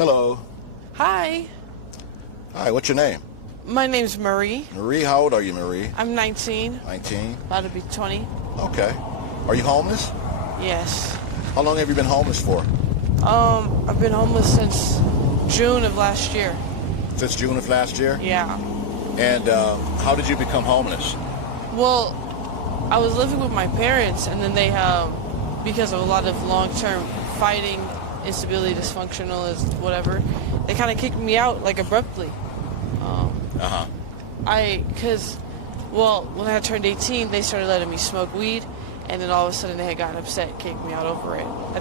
Hello. Hi. Hi, what's your name? My name's Marie. Marie, how old are you, Marie? I'm 19. 19. About to be 20. Okay. Are you homeless? Yes. How long have you been homeless for? I've been homeless since June of last year. Since June of last year? Yeah. And how did you become homeless? Well, I was living with my parents, and then they, because of a lot of long-term fighting, instability, dysfunctional, is whatever, they kind of kicked me out, like, abruptly. When I turned 18, they started letting me smoke weed, and then all of a sudden they had gotten upset, kicked me out over it. I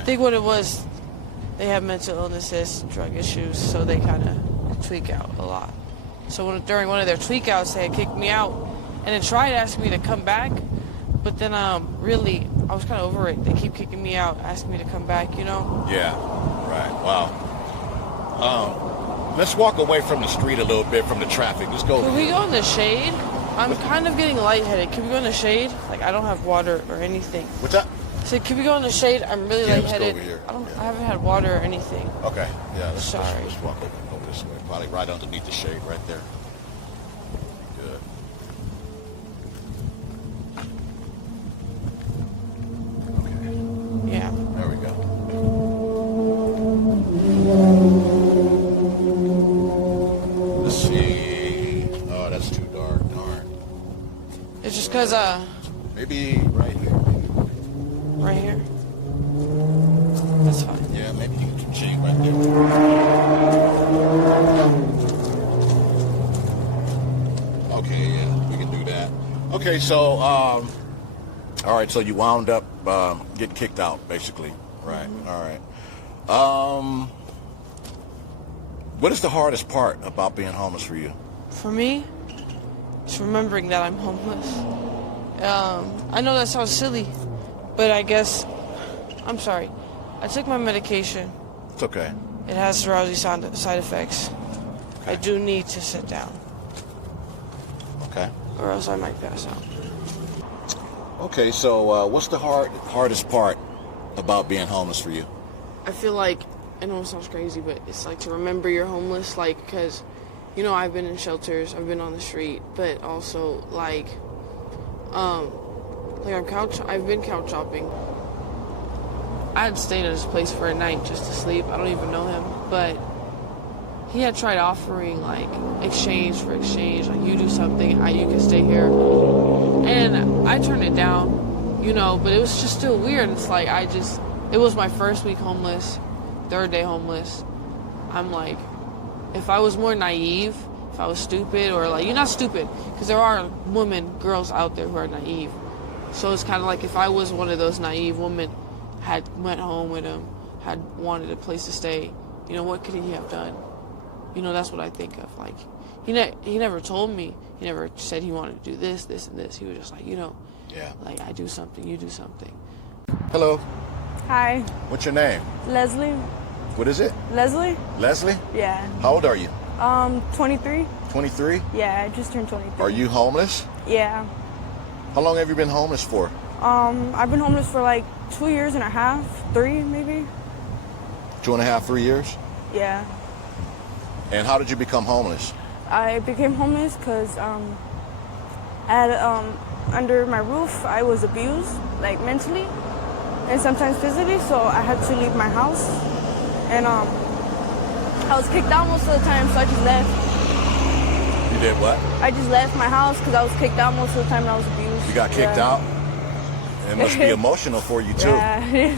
think what it was, they have mental illnesses, drug issues, so they kind of tweak out a lot. So during one of their tweak outs, they had kicked me out, and then tried asking me to come back, but then really, I was kind of over it. They keep kicking me out, asking me to come back, you know? Yeah, right, wow. Let's walk away from the street a little bit, from the traffic. Let's go. Can we go in the shade? I'm kind of getting lightheaded. Can we go in the shade? Like, I don't have water or anything. What's that? So can we go in the shade? I'm really lightheaded. Let's go over here. I haven't had water or anything. Okay, yeah, let's walk over this way. Probably right underneath the shade right there. Good. Okay. Yeah. There we go. Let's see. Oh, that's too dark. Darn. It's just because, Maybe right here. right here? That's fine. Yeah, maybe you can shade right there. Okay, yeah, we can do that. Okay, so, all right, so you wound up getting kicked out, basically. Right, all right. What is the hardest part about being homeless for you? For me, it's remembering that I'm homeless. I know that sounds silly, but I guess, I'm sorry. I took my medication. It's okay. It has drowsy side effects. Okay. I do need to sit down. Okay. Or else I might pass out. Okay, so what's the hardest part about being homeless for you? I feel like, I know it sounds crazy, but it's like to remember you're homeless, like, because, you know, I've been in shelters, I've been on the street, but also, like I've been couch shopping. I had stayed at his place for a night just to sleep. I don't even know him, but he had tried offering, like, exchange for exchange, like, you do something, you can stay here. And I turned it down, you know, but it was just still weird. It's like, it was my first week homeless, third day homeless. I'm like, if I was more naive, if I was stupid, or like, you're not stupid, because there are girls out there who are naive. So it's kind of like if I was one of those naive women, had went home with him, had wanted a place to stay, you know, what could he have done? You know, that's what I think of. Like, he never told me. He never said he wanted to do this, this, and this. He was just like, you know, yeah, like, I do something, you do something. Hello. Hi. What's your name? Leslie. What is it? Leslie? Leslie? Yeah. How old are you? 23. 23? Yeah, I just turned 23. Are you homeless? Yeah. How long have you been homeless for? I've been homeless for like 2.5 years, 3 maybe. 2.5, 3 years? Yeah. And how did you become homeless? I became homeless because under my roof I was abused, like mentally and sometimes physically, so I had to leave my house. And I was kicked out most of the time, so I just left. You did what? I just left my house because I was kicked out most of the time and I was abused. You got kicked out? It must be emotional for you too. Yeah.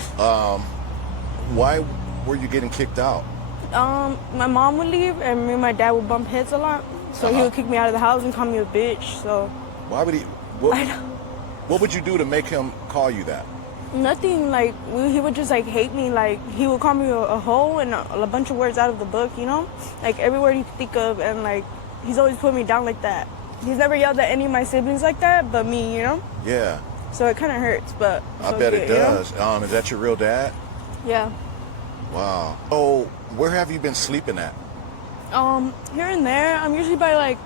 Why were you getting kicked out? My mom would leave and me and my dad would bump heads a lot. So he would kick me out of the house and call me a bitch, so. Why would he, what would you do to make him call you that? Nothing, like, he would just, like, hate me. Like, he would call me a hoe and a bunch of words out of the book, you know? Like, every word he could think of, and, like, he's always put me down like that. He's never yelled at any of my siblings like that, but me, you know? Yeah. So it kind of hurts, but I bet it does. You know? Is that your real dad? Yeah. Wow. Oh, where have you been sleeping at? Here and there. I'm usually by, like,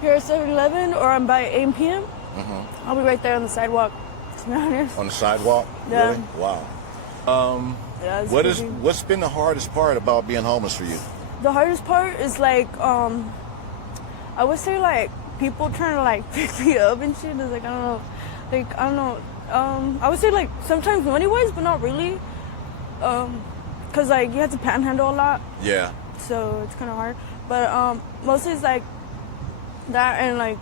here at 7-Eleven, or I'm by 8 p.m. I'll be right there on the sidewalk, to be honest. On the sidewalk? Yeah. Really? Wow. Yeah, it's crazy. What's been the hardest part about being homeless for you? The hardest part is like, I would say like people trying to like pick me up and shit. Is like I don't know. I would say like sometimes money wise, but not really. Cause like you have to panhandle a lot. Yeah. So it's kind of hard. But mostly it's like that and like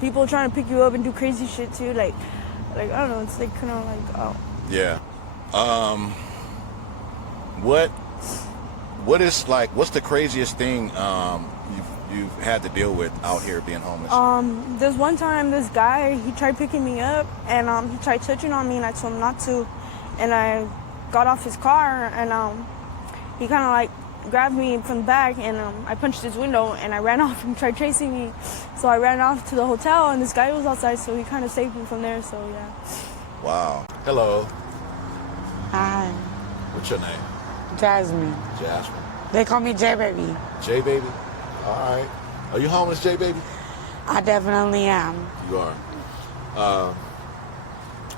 people trying to pick you up and do crazy shit too. Like I don't know. It's like kind of like oh. Yeah. What's the craziest thing you've had to deal with out here being homeless? There's one time this guy, he tried picking me up and he tried touching on me and I told him not to. And I got off his car and he kind of like grabbed me from the back and I punched his window and I ran off and tried chasing me. So I ran off to the hotel and this guy was outside, so he kind of saved me from there, so yeah. Wow. Hello. Hi, What's your name? Jasmine. Jasmine. They call me J-Baby. J-Baby? All right. Are you homeless, J-Baby? I definitely am. You are.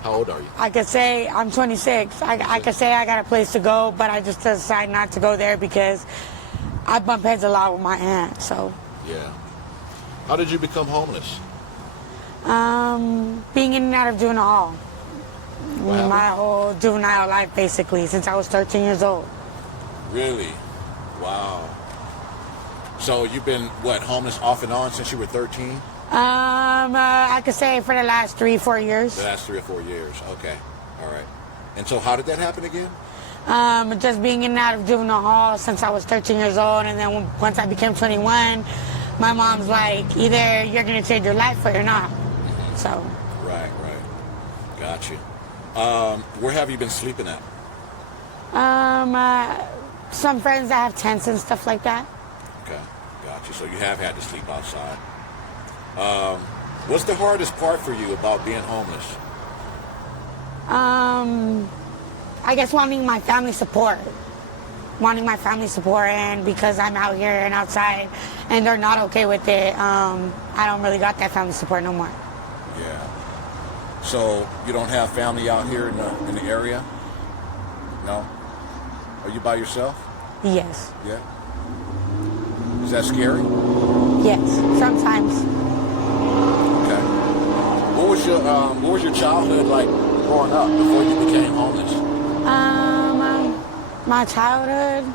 How old are you? I could say I'm 26. I could say I got a place to go, but I just decide not to go there because I bump heads a lot with my aunt, so. Yeah. How did you become homeless? Being in and out of juvenile hall. Wow. My whole juvenile life, basically, since I was 13 years old. Really? Wow. So you've been, homeless off and on since you were 13? I could say for the last 3-4 years. The last 3 or 4 years. Okay. All right. And so how did that happen again? Just being in and out of juvenile hall since I was 13 years old, and then once I became 21, my mom's like, either you're going to change your life or you're not. So. Right. Got you. Where have you been sleeping at? Some friends that have tents and stuff like that. Okay, got you. So you have had to sleep outside. What's the hardest part for you about being homeless? I guess wanting my family support. And because I'm out here and outside and they're not okay with it, I don't really got that family support no more. Yeah. So you don't have family out here in the area? No? Are you by yourself? Yes. Yeah. Is that scary? Yes, sometimes. Okay. What was your childhood like growing up before you became homeless? My childhood,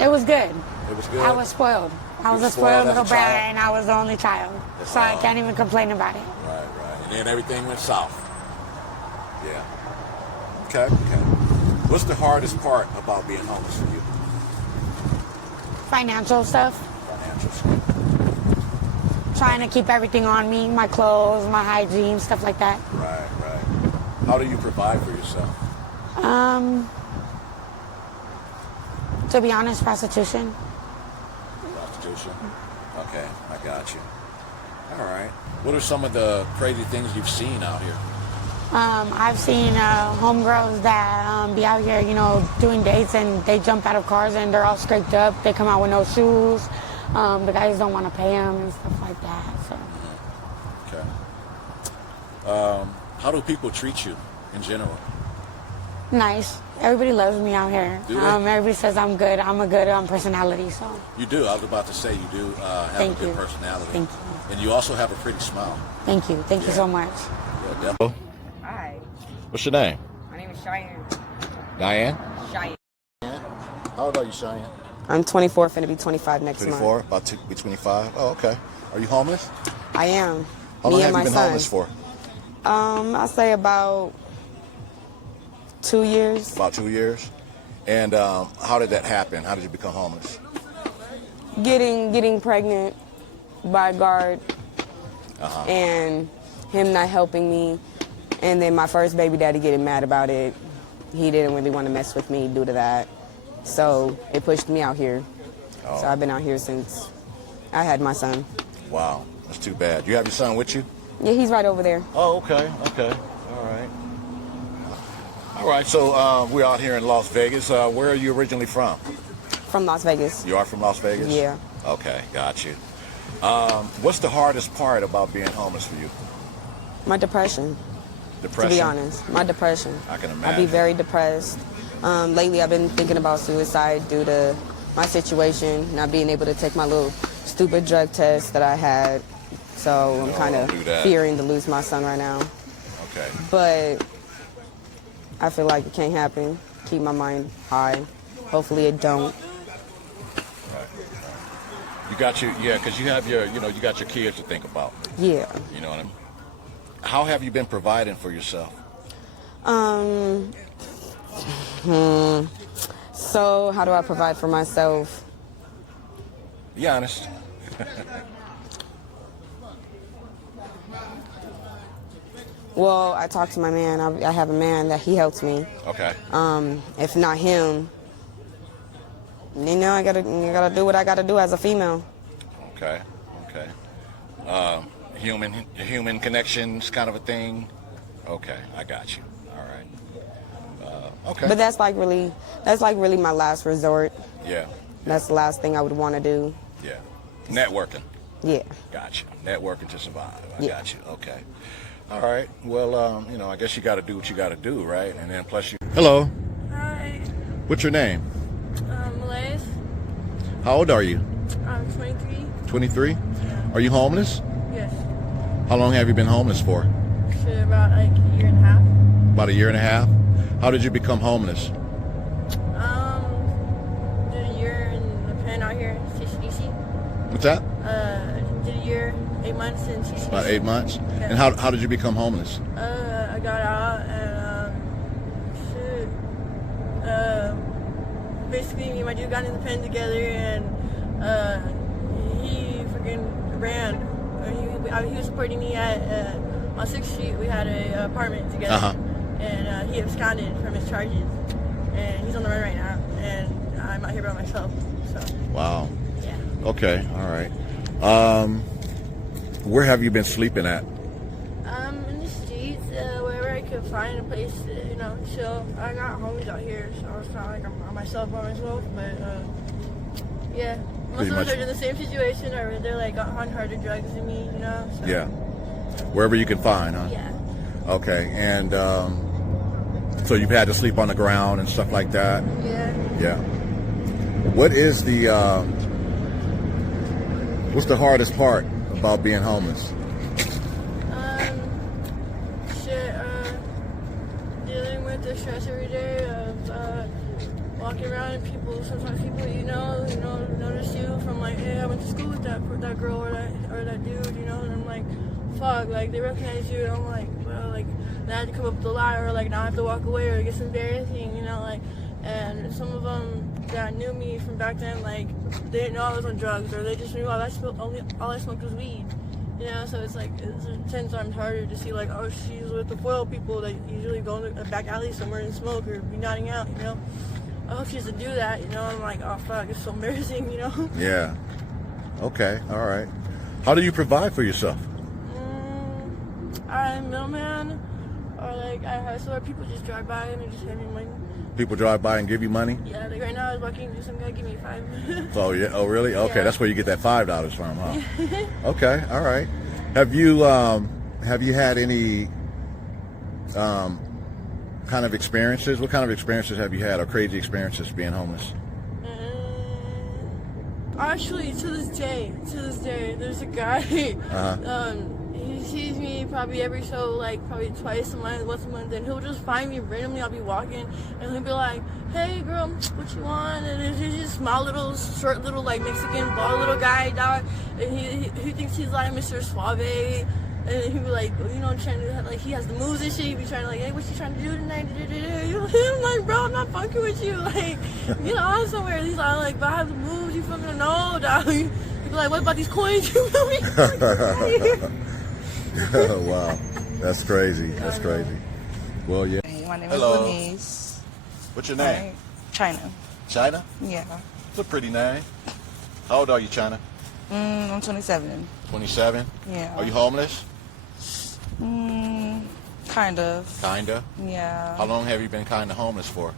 it was good. It was good? I was spoiled. I was a spoiled little brat, and I was the only child. So I can't even complain about it. Right. And then everything went south. Yeah. Okay. What's the hardest part about being homeless for you? Financial stuff. Financial stuff. Trying to keep everything on me, my clothes, my hygiene, stuff like that. Right. How do you provide for yourself? To be honest, prostitution. Prostitution? Okay, I got you. All right. What are some of the crazy things you've seen out here? I've seen homegirls that be out here, doing dates and they jump out of cars and they're all scraped up. They come out with no shoes. The guys don't want to pay them and stuff like that. So. Okay. How do people treat you in general? Nice. Everybody loves me out here. Do they? Everybody says I'm good. I'm a good personality. So. You do. I was about to say you do have a good personality. Thank you. And you also have a pretty smile. Thank you. Thank you so much. Yeah, definitely. Hi, What's your name? my name is Cheyenne. Diane? Cheyenne. How old are you, Cheyenne? I'm 24, finna be 25 next 24, month. about to be 25. Oh, okay. Are you homeless? I am. How long Me have and you my been son. homeless for? I say about 2 years. About 2 years. And how did that happen? How did you become homeless? Getting pregnant by a guard and him not helping me. And then my first baby daddy getting mad about it. He didn't really want to mess with me due to that. So it pushed me out here. Oh. So I've been out here since I had my son. Wow, that's too bad. You have your son with you? Yeah, he's right over there. Oh, okay. All right, so we're out here in Las Vegas. Where are you originally from? From Las Vegas. You are from Las Vegas? Yeah. Okay, got you. What's the hardest part about being homeless for you? My depression. Depression? To be honest, my depression. I can I'd imagine. be very depressed. Lately, I've been thinking about suicide due to my situation, not being able to take my little stupid drug test that I had. So I'm kind of don't do that. fearing to lose my son right now. Okay. But I feel like it can't happen. Keep my mind high. Hopefully it don't. You got because you have you got your kids to think about. Yeah. You know what I mean? How have you been providing for yourself? So how do I provide for myself? Be honest. Well, I talk to my man. I have a man that he helps me. Okay. If not him, I gotta do what I gotta do as a female. Okay. Human connections kind of a thing. Okay, I got you. All right. Okay. But that's like really my last resort. Yeah. That's the last thing I would want to do. Yeah. Networking. Yeah. Gotcha. Networking to survive. I Yeah. got you. Okay. All right. Well, I guess you got to do what you got to do, right? And then plus you. Hello. Hi, What's your name? Malays. How old are you? I'm 23. 23. Are you homeless? Yes. How long have you been homeless for? Shit, about like a year and a half. About a year and a half. How did you become homeless? Did a year in the pen out here in CCDC. What's that? Did a year, 8 months in CCDC. About 8 months. Yeah. And how did you become homeless? I got out and basically me and my dude got in the pen together and he freaking ran. He was supporting me at on 6th Street. We had an apartment together, and he absconded from his charges, and he's on the run right now. And I'm out here by myself. So. Wow. Yeah. Okay. All right. Where have you been sleeping at? In the streets, wherever I could find a place to, chill. I got homies out here, so it's not like I'm on myself by myself, but yeah. Most of us are in the same situation, or they're like on harder drugs than me, So. Yeah. Wherever you can find, huh? Yeah. Okay. And so you've had to sleep on the ground and stuff like that? Yeah. Yeah. What is what's the hardest part about being homeless? Dealing with the stress every day of walking around and sometimes people notice you from like, hey, I went to school with that girl or that dude, and I'm like, fuck, like they recognize you, and I'm like, well, like now I have to come up with a lie, or like now I have to walk away, or it gets embarrassing, and some of them that knew me from back then, like they didn't know I was on drugs, or they just knew all I smoked was weed. So it's like, it's 10 times harder to see like, oh, she's with the foil people that usually go in a back alley somewhere and smoke or be nodding out, I hope she doesn't do that, I'm like, oh fuck, it's so embarrassing, Yeah. Okay. All right. How do you provide for yourself? I'm a middleman, or like I hustle, or people just drive by and they just hand me money. People drive by and give you money? Yeah, like right now I was walking, some guy give me $5. Oh yeah. Oh really? Okay, Yeah. That's where you get that $5 from, huh? Okay. All right. Have you had any kind of experiences? What kind of experiences have you had, or crazy experiences being homeless? Actually, to this day, there's a guy. He sees me probably probably twice a month, once a month, and he'll just find me randomly. I'll be walking, and he'll be like, "Hey, girl, what you want?" And he's just small, short, like Mexican, bald little guy, dog. And he thinks he's like Mr. Suave, and he'll be like, trying to like he has the moves and shit. He'll be trying to like, "Hey, what you trying to do tonight?" I'm like, "Bro, I'm not fucking with you. Like, I'm somewhere." He's like, "But I have the moves. You fucking know, dog." He'll be like, "What about these coins?" You feel me? Wow, that's crazy. That's crazy. Well, yeah. Hey, my name Hello. is Denise. What's your name? China. China? Yeah. It's a pretty name. How old are you, China? I'm 27. 27? Yeah. Are you homeless? Kind of. Kinda. Yeah. How long have you been kinda homeless for?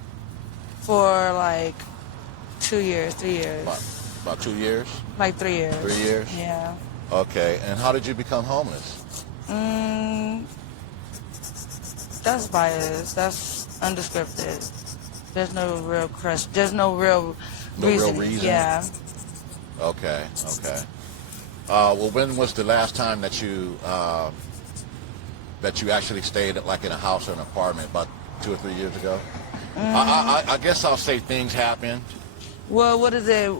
For like 2 years, 3 years. About 2 years? Like 3 years. 3 years? Yeah. Okay. And how did you become homeless? That's bias. That's undescripted. There's no real crush. There's no real reason. Real reason? Yeah. Okay. Well, when was the last time that you actually stayed like in a house or an apartment? About 2 or 3 years ago? I guess I'll say things happened. Well, what is it?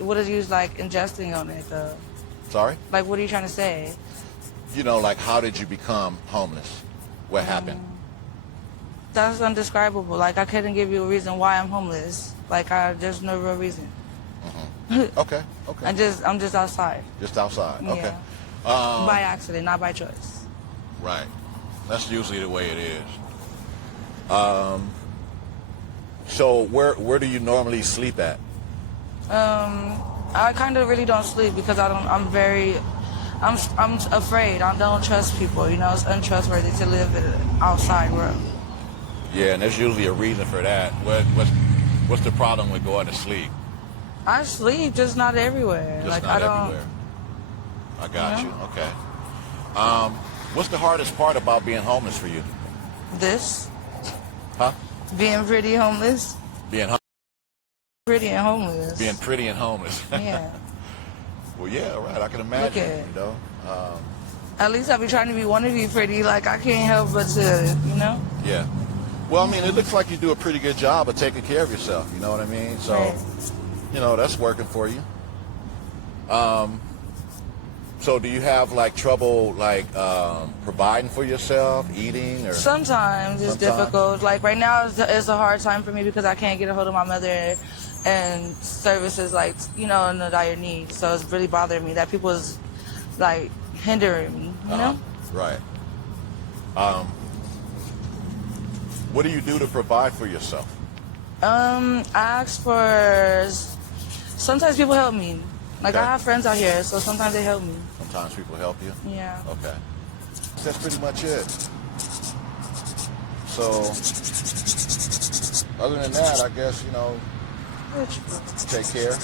What is you like ingesting on it though? Sorry? Like, what are you trying to say? You know, like how did you become homeless? What happened? That's undescribable. Like, I couldn't give you a reason why I'm homeless. Like, there's no real reason. Okay. I'm just outside. Just outside. Okay. Yeah. By accident, not by choice. Right. That's usually the way it is. So where do you normally sleep at? I kind of really don't sleep because I'm afraid. I don't trust people. You know, it's untrustworthy to live in an outside world. Yeah, and there's usually a reason for that. What's the problem with going to sleep? I sleep, just not everywhere. Just like, not I don't. everywhere. I got you. Okay. What's the hardest part about being homeless for you? This. Huh? Being pretty homeless. Pretty and homeless. Being pretty and homeless. Yeah. Well, yeah, right. I can imagine. Look at it. You know. At least I be trying to be pretty. Like, I can't help but to, you know. Yeah. Well, I mean, it looks like you do a pretty good job of taking care of yourself. You know what I mean? So, Right. you know, that's working for you. So do you have like trouble like providing for yourself, eating, or? Sometimes it's difficult. Like right now, it's a hard time for me because I can't get a hold of my mother, and services like in the dire need. So it's really bothering me that people is like hindering me. You know? Right. What do you do to provide for yourself? I ask for. Sometimes people help me. Like Okay. I have friends out here, so sometimes they help me. Sometimes people help you? Yeah. Okay. That's pretty much it. So, other than that, I guess, take care.